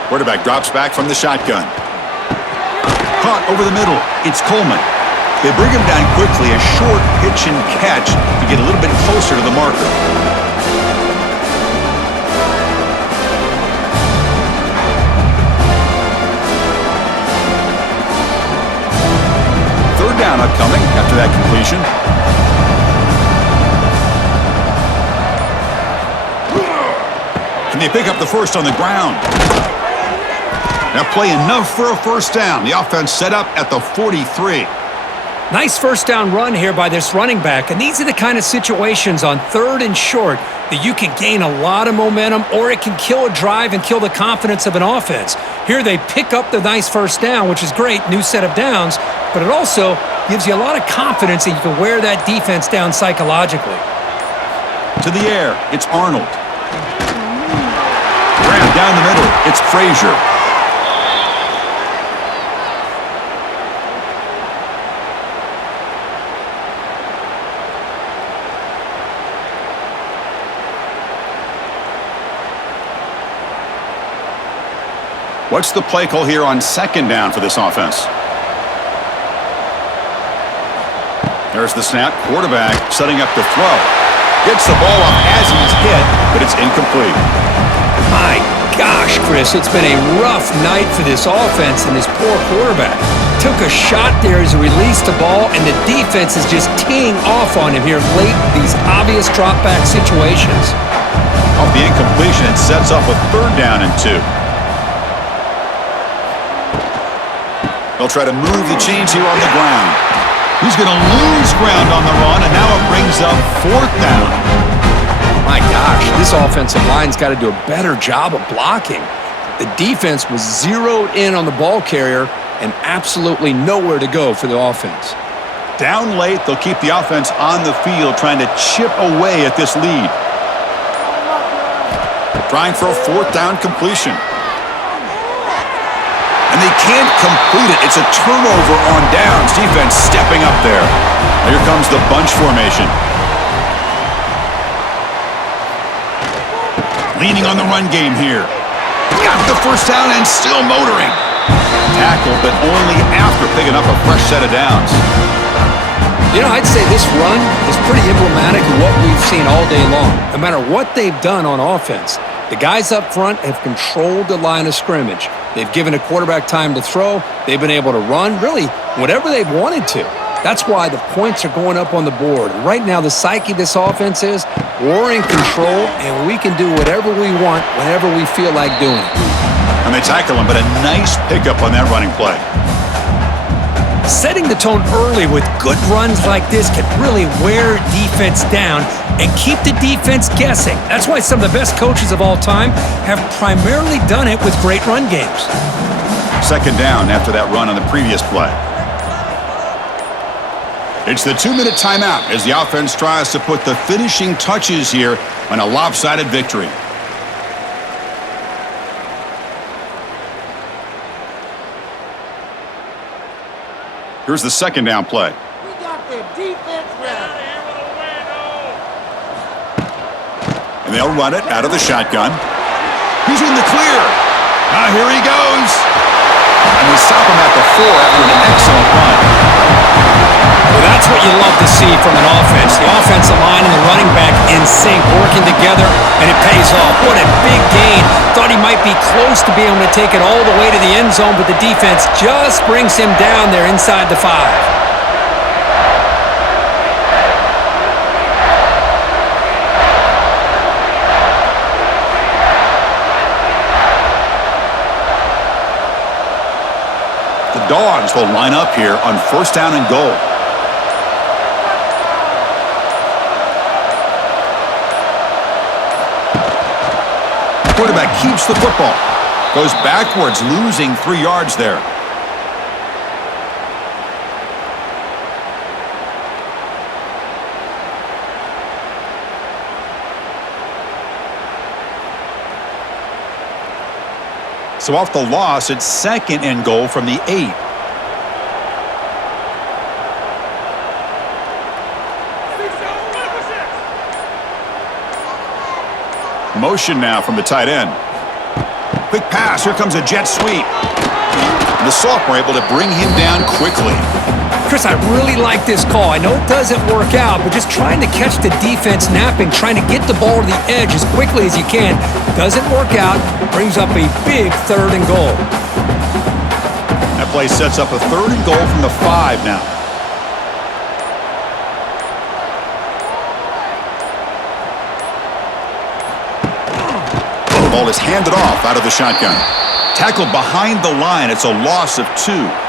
Quarterback drops back from the shotgun. Caught over the middle. It's Coleman. They bring him down quickly. A short pitch and catch to get a little bit closer to the marker. Third down upcoming after that completion. Can they pick up the first on the ground? Now play enough for a first down. The offense set up at the 43. Nice first down run here by this running back, and these are the kind of situations on third and short that you can gain a lot of momentum, or it can kill a drive and kill the confidence of an offense. Here they pick up the nice first down, which is great, new set of downs, but it also gives you a lot of confidence that you can wear that defense down psychologically. To the air, it's Arnold. Grab down the middle, it's Frazier. What's the play call here on second down for this offense? There's the snap. Quarterback setting up to throw. Gets the ball up as he's hit, but it's incomplete. My gosh, Chris, it's been a rough night for this offense and this poor quarterback. Took a shot there as he released the ball, and the defense is just teeing off on him here late in these obvious drop-back situations. Off the incompletion, it sets up a third down and 2. They'll try to move the chains here on the ground. He's going to lose ground on the run, and now it brings up fourth down. My gosh, this offensive line's got to do a better job of blocking. The defense was zeroed in on the ball carrier and absolutely nowhere to go for the offense. Down late, they'll keep the offense on the field trying to chip away at this lead. Trying for a fourth down completion. And they can't complete it. It's a turnover on downs. Defense stepping up there. Here comes the bunch formation. Leaning on the run game here. Got the first down and still motoring. Tackled, but only after picking up a fresh set of downs. You know, I'd say this run is pretty emblematic of what we've seen all day long. No matter what they've done on offense, the guys up front have controlled the line of scrimmage. They've given a quarterback time to throw. They've been able to run, really, whatever they've wanted to. That's why the points are going up on the board. Right now, the psyche of this offense is we're in control, and we can do whatever we want whenever we feel like doing it. And they tackle him, but a nice pickup on that running play. Setting the tone early with good runs like this can really wear defense down and keep the defense guessing. That's why some of the best coaches of all time have primarily done it with great run games. Second down after that run on the previous play. It's the 2-minute timeout as the offense tries to put the finishing touches here on a lopsided victory. Here's the second down play. We got the defense ready. And they'll run it out of the shotgun. He's in the clear. Now here he goes. And they stop him at the 4 after an excellent run. Well, that's what you love to see from an offense. The offensive line and the running back in sync, working together, and it pays off. What a big gain. Thought he might be close to being able to take it all the way to the end zone, but the defense just brings him down there inside the 5. The Dogs will line up here on 1st down and goal. Quarterback keeps the football. Goes backwards, losing 3 yards there. So off the loss, it's 2nd and goal from the 8. Motion now from the tight end. Quick pass. Here comes a jet sweep. The sophomore able to bring him down quickly. Chris, I really like this call. I know it doesn't work out, but just trying to catch the defense napping, trying to get the ball to the edge as quickly as you can. Doesn't work out. Brings up a big 3rd and goal. That play sets up a 3rd and goal from the 5 now. The ball is handed off out of the shotgun. Tackled behind the line. It's a loss of 2.